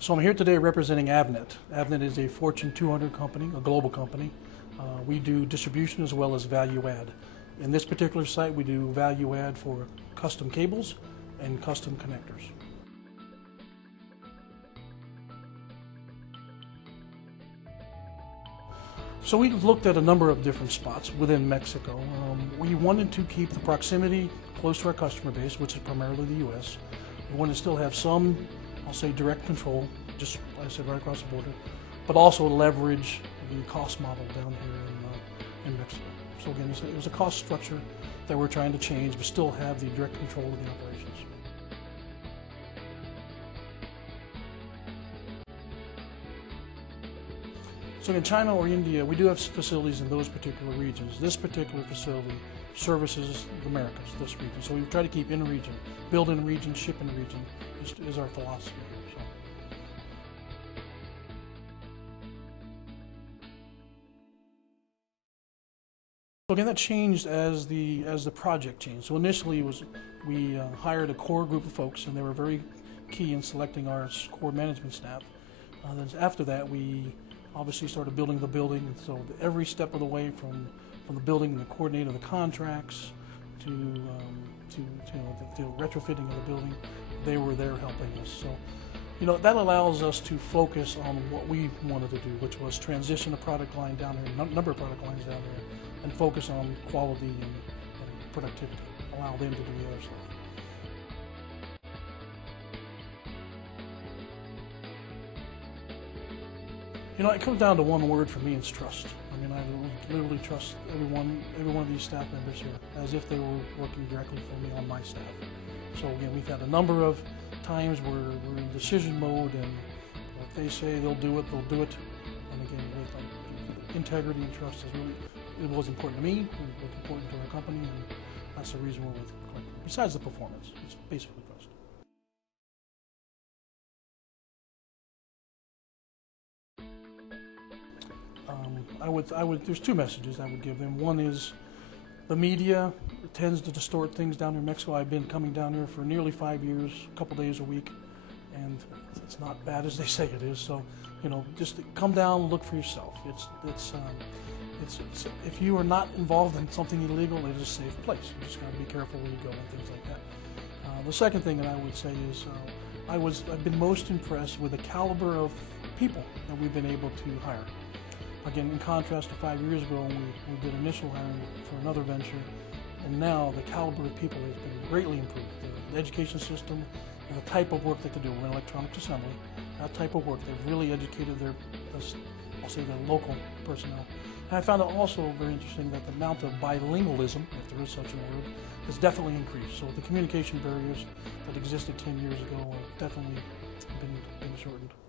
So I'm here today representing Avnet. Avnet is a Fortune 200 company, a global company. We do distribution as well as value add. In this particular site, we do value add for custom cables and custom connectors. So we looked at a number of different spots within Mexico. We wanted to keep the proximity close to our customer base, which is primarily the U.S. We wanted to still have some, I'll say, direct control, just like I said, right across the border, but also leverage the cost model down here in Mexico. So again, it was a cost structure that we're trying to change, but still have the direct control of the operations. So in China or India, we do have facilities in those particular regions. This particular facility services the Americas, this region. So we try to keep in region, build in region, ship in region is our philosophy here. So again, that changed as the project changed. So initially we hired a core group of folks, and they were very key in selecting our core management staff. Then after that, we obviously started building the building, and so every step of the way from the building and the coordinating of the contracts to the retrofitting of the building, they were there helping us. So, that allows us to focus on what we wanted to do, which was transition a product line down here, number of product lines down here, and focus on quality and productivity. Allow them to do the other stuff. It comes down to one word for me, it's trust. I literally trust every one of these staff members here as if they were working directly for me on my staff. So again, we've had a number of times where we're in decision mode, and if they say they'll do it, they'll do it. And again, integrity and trust it was important to me, it was important to our company, and that's the reason we're with Brenner. Besides the performance, it's basically trust. There's two messages I would give them. One is the media tends to distort things down here in Mexico. I've been coming down here for nearly 5 years, a couple days a week, and it's not bad as they say it is. So, just come down, look for yourself. If you are not involved in something illegal, it is a safe place. You just got to be careful where you go and things like that. The second thing that I would say is I've been most impressed with the caliber of people that we've been able to hire. Again, in contrast to 5 years ago when we did initial hiring for another venture, and now the caliber of people has been greatly improved. The education system and the type of work that they do, we're in electronics assembly, that type of work, they've really educated their local personnel. And I found it also very interesting that the amount of bilingualism, if there is such a word, has definitely increased. So the communication barriers that existed 10 years ago have definitely been shortened.